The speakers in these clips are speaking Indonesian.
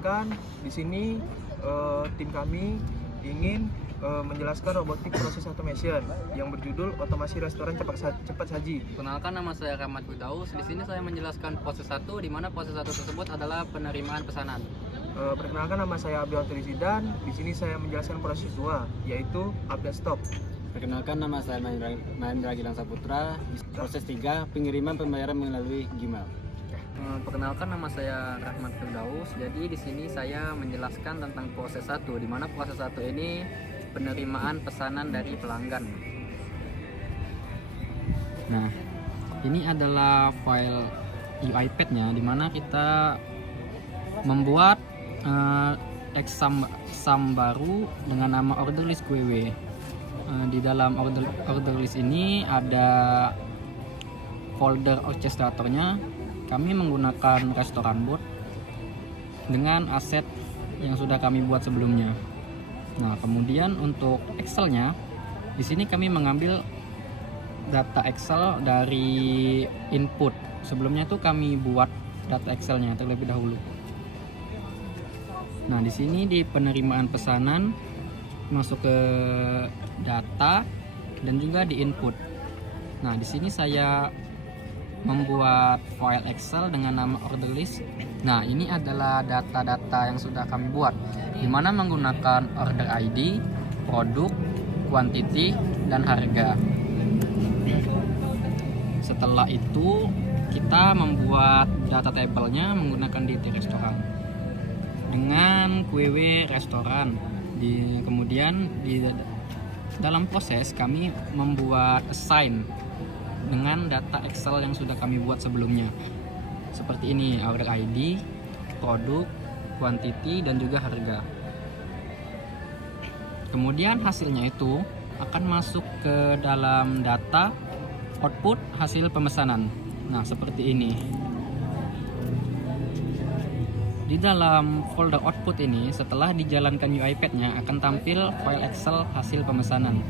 Perkenalkan, di sini tim kami ingin menjelaskan robotik proses automation yang berjudul otomasi restoran cepat saji. Kenalkan, nama saya Rahmat Firdaus. Di sini saya menjelaskan proses 1, di mana proses 1 tersebut adalah penerimaan pesanan. Perkenalkan, nama saya Abdul Zidan. Di sini saya menjelaskan proses 2, yaitu update stok. Perkenalkan, nama saya Mahendra Gilang Saputra. Proses 3, pengiriman pembayaran melalui Gmail. Perkenalkan, nama saya Rahmat Firdaus. Jadi di sini saya menjelaskan tentang proses 1, di mana proses 1 ini penerimaan pesanan dari pelanggan. Nah, ini adalah file UiPath-nya, di mana kita membuat exam baru dengan nama order list QW. Di dalam order list ini ada folder orchestratornya. Kami menggunakan restoran board dengan aset yang sudah kami buat sebelumnya. Nah, kemudian untuk Excel-nya, di sini kami mengambil data Excel dari input. Sebelumnya tuh kami buat data Excel-nya terlebih dahulu. Nah, di sini di penerimaan pesanan masuk ke data dan juga di input. Nah, di sini saya membuat file Excel dengan nama order list. Nah, ini adalah data-data yang sudah kami buat, di mana menggunakan order ID, produk, quantity, dan harga. Setelah itu kita membuat data tabelnya menggunakan DT restoran dengan QW restoran. Kemudian di dalam proses kami membuat assign dengan data Excel yang sudah kami buat sebelumnya. Seperti ini, order ID, produk, quantity, dan juga harga. Kemudian hasilnya itu akan masuk ke dalam data output hasil pemesanan. Nah, seperti ini. Di dalam folder output ini, setelah dijalankan UiPath-nya akan tampil file Excel hasil pemesanan,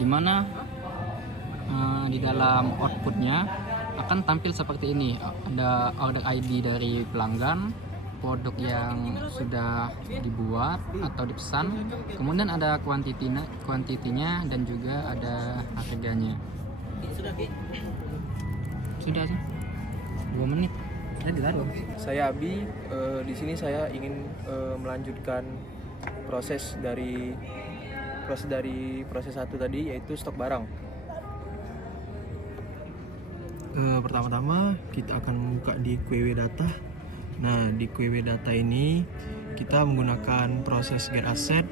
di mana di dalam outputnya akan tampil seperti ini. Ada order ID dari pelanggan, produk yang sudah dibuat atau dipesan, kemudian ada kuantitinya dan juga ada harganya. Sudah sih 2 menit. Saya Abi. Di sini saya ingin melanjutkan proses dari proses 1 tadi, yaitu stok barang. Pertama-tama kita akan membuka di QW data. Nah, di QW data ini kita menggunakan proses get asset,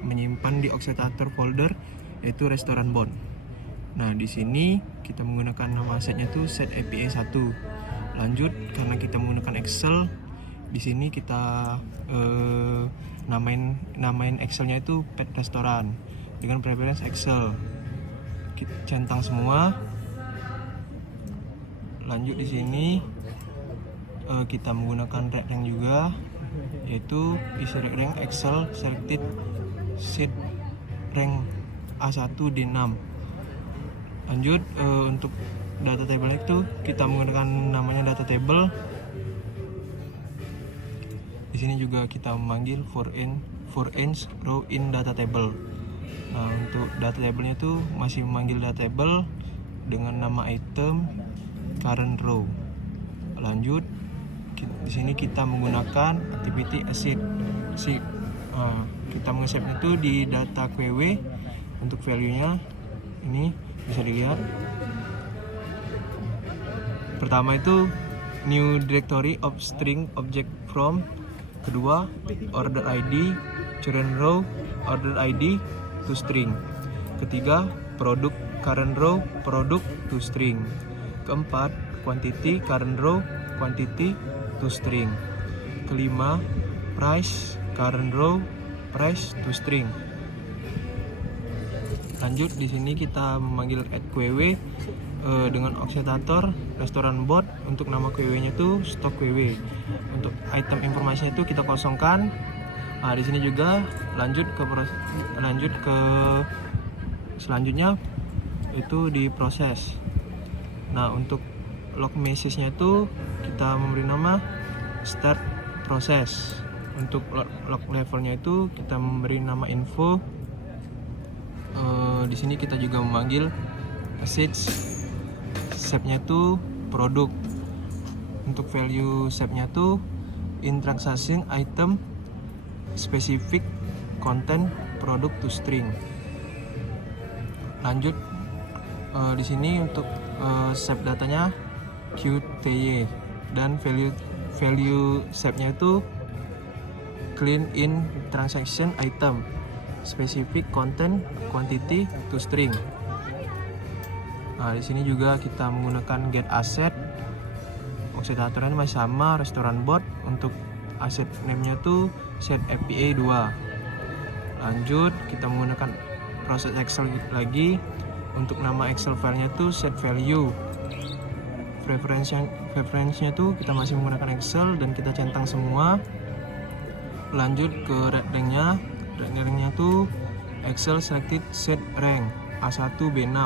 menyimpan di orchestrator folder yaitu restoran bond. Nah, di sini kita menggunakan nama asetnya itu set API 1. Lanjut, karena kita menggunakan Excel, di sini kita namain Excelnya itu pet restoran dengan preference Excel. Kita centang semua. Lanjut, di sini kita menggunakan rank juga, yaitu isi rank Excel selected sheet rank A1 D6. Lanjut, untuk data table itu kita menggunakan namanya data table. Di sini juga kita memanggil for each row in data table. Nah, untuk data tablenya itu masih memanggil data table dengan nama item current row. Lanjut, di sini kita menggunakan activity asset. Kita meng-save itu di data QW. Untuk value-nya ini bisa dilihat. Pertama itu new directory of string object from. Kedua, order ID current row order ID to string. Ketiga, product current row product to string. Keempat, quantity current row quantity to string. Kelima, price current row price to string. Lanjut, di sini kita memanggil add QW dengan orchestrator restoran bot. Untuk nama QW-nya itu stok QW. Untuk item informasinya itu kita kosongkan. Nah, di sini juga lanjut ke selanjutnya itu diproses. Nah, untuk log message-nya itu kita memberi nama start proses. Untuk log levelnya itu kita memberi nama info. Di sini kita juga memanggil message. Shape-nya tuh produk. Untuk value shape-nya tuh in transaction item specific content product to string. Lanjut, di sini untuk shape datanya QTY dan value shape-nya itu clean in transaction item specific content quantity to string. Nah, di sini juga kita menggunakan get asset. Aturannya masih sama, restoran bot. Untuk asset name-nya tuh set API 2. Lanjut, kita menggunakan proses Excel lagi. Untuk nama Excel filenya tuh set value. Preference-nya tuh kita masih menggunakan Excel dan kita centang semua. Lanjut ke red rank-nya tuh Excel selected set rank A1 B6.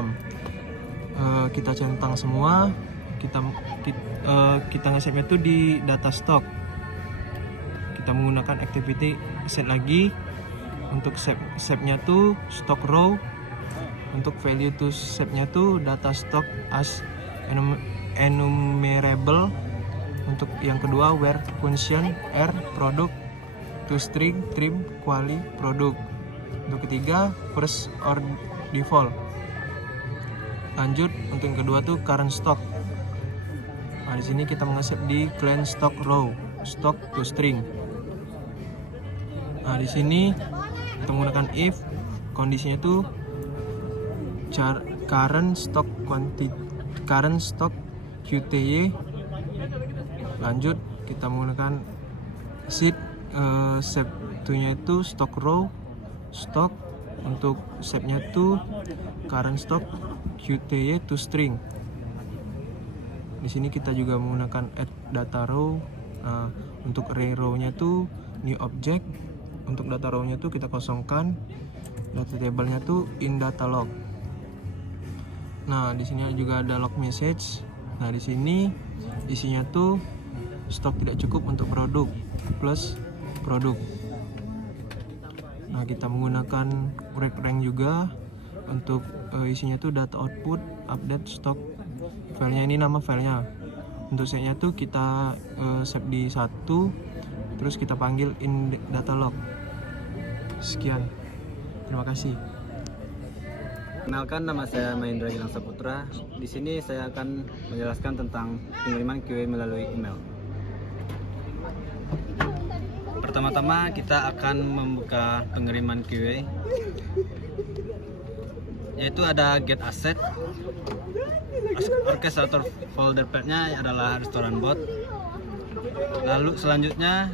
Kita centang semua. Kita nge-save-nya tuh di data stock. Kita menggunakan activity set lagi. Untuk save-nya tuh stock row. Untuk value to save-nya tuh data stock as enumerable. Untuk yang kedua where function r product to string trim quali product. Untuk ketiga first or default. Lanjut, untuk yang kedua tuh current stock. Nah, di sini kita mengeset di clean stock row, stock to string. Nah, di sini kita menggunakan if, kondisinya itu current stock QTY. Lanjut, kita menggunakan sheet shape-nya itu stock row, stock. Untuk shape-nya itu current stock QTY to string. Di sini kita juga menggunakan add data row. Nah, untuk array row-nya tuh new object. Untuk data row-nya tuh kita kosongkan. Data table-nya tuh in data log. Nah, di sini juga ada log message. Nah, di sini isinya tuh stok tidak cukup untuk produk plus produk. Nah, kita menggunakan rank juga. Untuk isinya tuh data output update stock. Filenya ini nama filenya. Untuk setnya tuh kita save di 1, terus kita panggil in data log. Sekian, terima kasih. Kenalkan, nama saya Mahendra Gilang Saputra. Di sini saya akan menjelaskan tentang pengiriman QA melalui email. Pertama-tama kita akan membuka pengiriman QA, yaitu ada get asset. Orchestrator folder path-nya adalah restoran bot. Lalu selanjutnya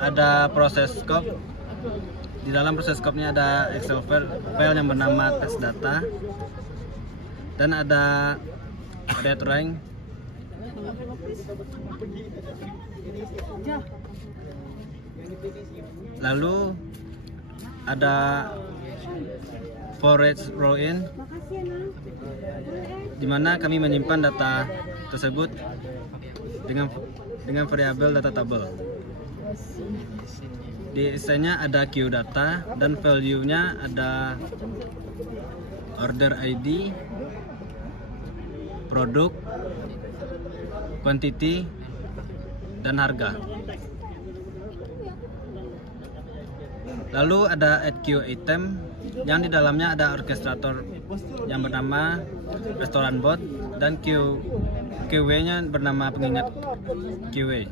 ada proses scope. Di dalam proses scope-nya ada Excel file yang bernama test data, dan ada date rank. Lalu ada forage row in, di mana kami menyimpan data tersebut dengan variabel data table. Di isinya ada queue data dan value-nya ada order ID, produk, quantity, dan harga. Lalu ada add queue item yang di dalamnya ada orchestrator yang bernama restoran bot dan QW-nya bernama pengingat QW.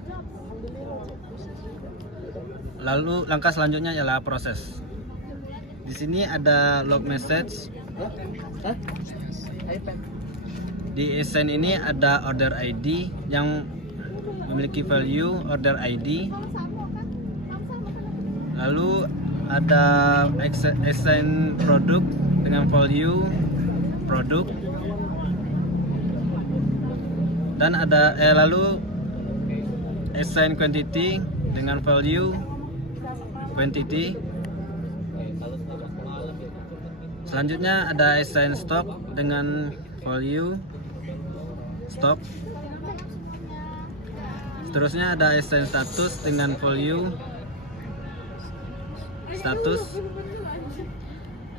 Lalu langkah selanjutnya adalah proses. Di sini ada log message. Di assign ini ada order ID yang memiliki value order ID. Lalu ada assign produk dengan value produk, dan ada lalu assign quantity dengan value quantity. Selanjutnya ada assign stock dengan value stock. Seterusnya ada assign status dengan value status.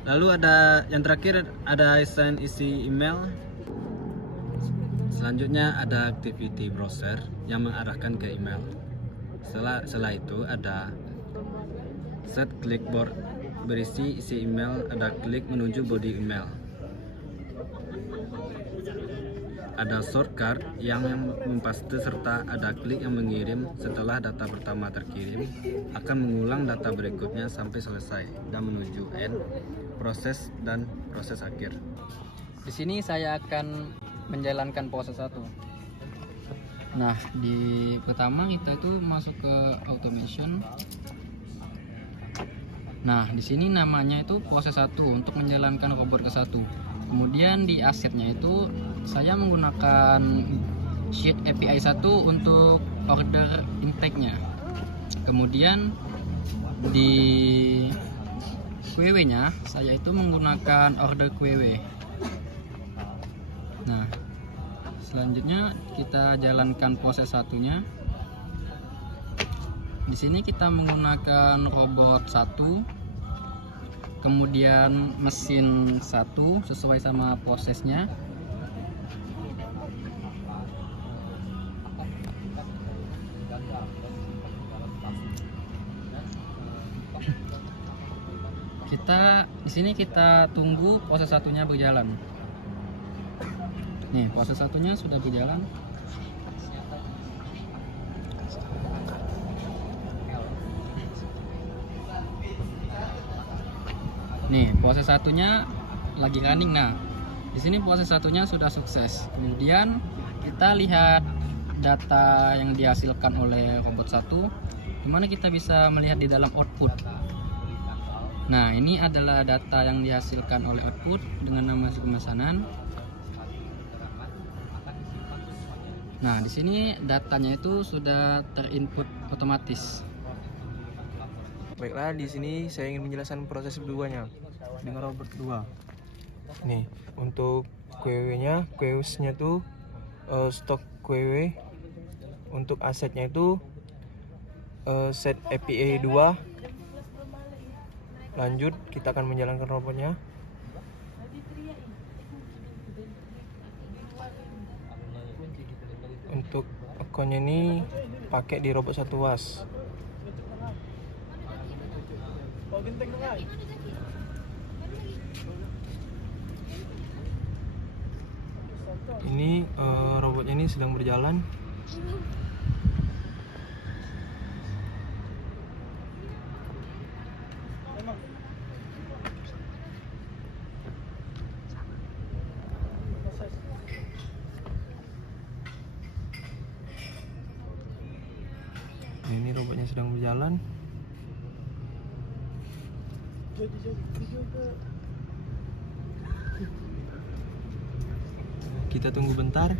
Lalu ada yang terakhir ada assign isi email. Selanjutnya ada activity browser yang mengarahkan ke email. Setelah itu ada set clipboard berisi isi email, ada klik menuju body email. Ada shortcut yang mempaste serta ada klik yang mengirim. Setelah data pertama terkirim, akan mengulang data berikutnya sampai selesai dan menuju end proses dan proses akhir. Di sini saya akan menjalankan proses 1. Nah, di pertama kita itu masuk ke automation. Nah, di sini namanya itu proses 1 untuk menjalankan robot ke-1. Kemudian di asetnya itu saya menggunakan sheet API 1 untuk order intake-nya. Kemudian di QW-nya saya itu menggunakan order QW. Nah, selanjutnya kita jalankan proses 1-nya. Di sini kita menggunakan robot 1. Kemudian mesin 1 sesuai sama prosesnya. Di sini kita tunggu proses 1-nya berjalan. Nih, proses 1-nya sudah berjalan. Nih, proses 1-nya lagi running. Nah, di sini proses 1-nya sudah sukses. Kemudian kita lihat data yang dihasilkan oleh robot 1, dimana kita bisa melihat di dalam output. Nah, ini adalah data yang dihasilkan oleh output dengan nama pemesanan. Nah, di sini datanya itu sudah terinput otomatis. Baiklah, di sini saya ingin menjelaskan proses keduanya dengan robot kedua. Nih, untuk QW-nya, QW-nya tuh stok QW. Untuk asetnya itu set API 2. Lanjut, kita akan menjalankan robotnya. Untuk akunnya ini pakai di robot 1 was. Ini robotnya ini sedang berjalan. Ini robotnya sedang berjalan. Kita tunggu bentar.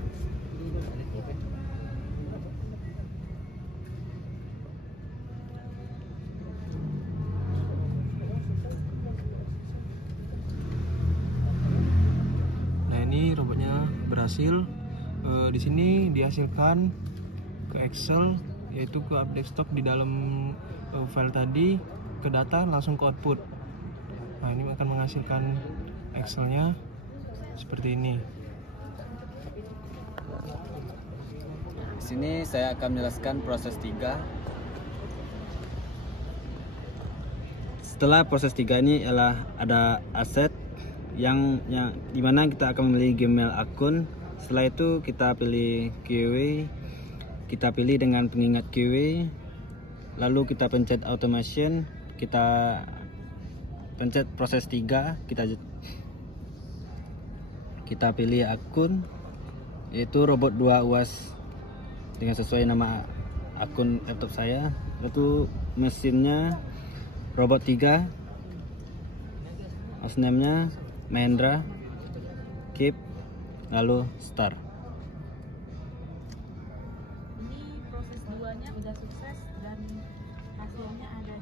Nah, ini robotnya berhasil. Di sini dihasilkan ke Excel, yaitu ke update stok di dalam file tadi, ke data langsung ke output. Nah, ini akan menghasilkan Excelnya seperti ini. Di sini saya akan menjelaskan proses 3. Setelah proses 3 ini adalah ada aset yang dimana kita akan memilih Gmail akun. Setelah itu kita pilih QW, kita pilih dengan pengingat QW, lalu kita pencet automation, kita pencet proses 3, kita pilih akun, yaitu robot 2 UAS dengan sesuai nama akun laptop saya. Lalu mesinnya robot 3, host name-nya Mahendra, keep, lalu start. Ini proses 2-nya udah sukses dan hasilnya ada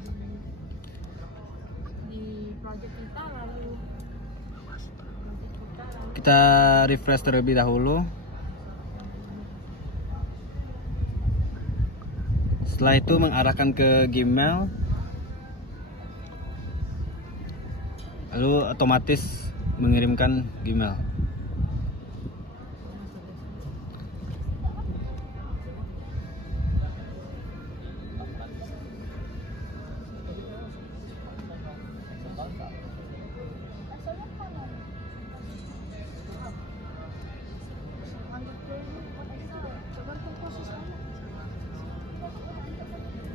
di project kita, lalu Kita refresh terlebih dahulu. Setelah itu mengarahkan ke Gmail, lalu otomatis mengirimkan Gmail.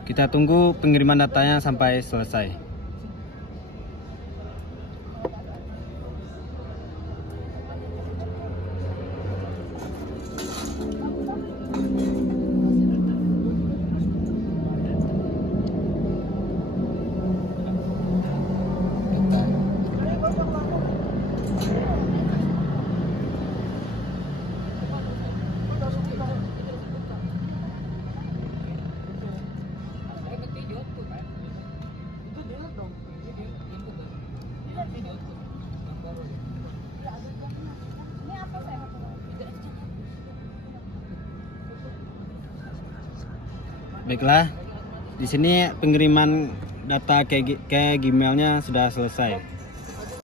Kita tunggu pengiriman datanya sampai selesai. Baiklah, di sini pengiriman data ke Gmailnya sudah selesai.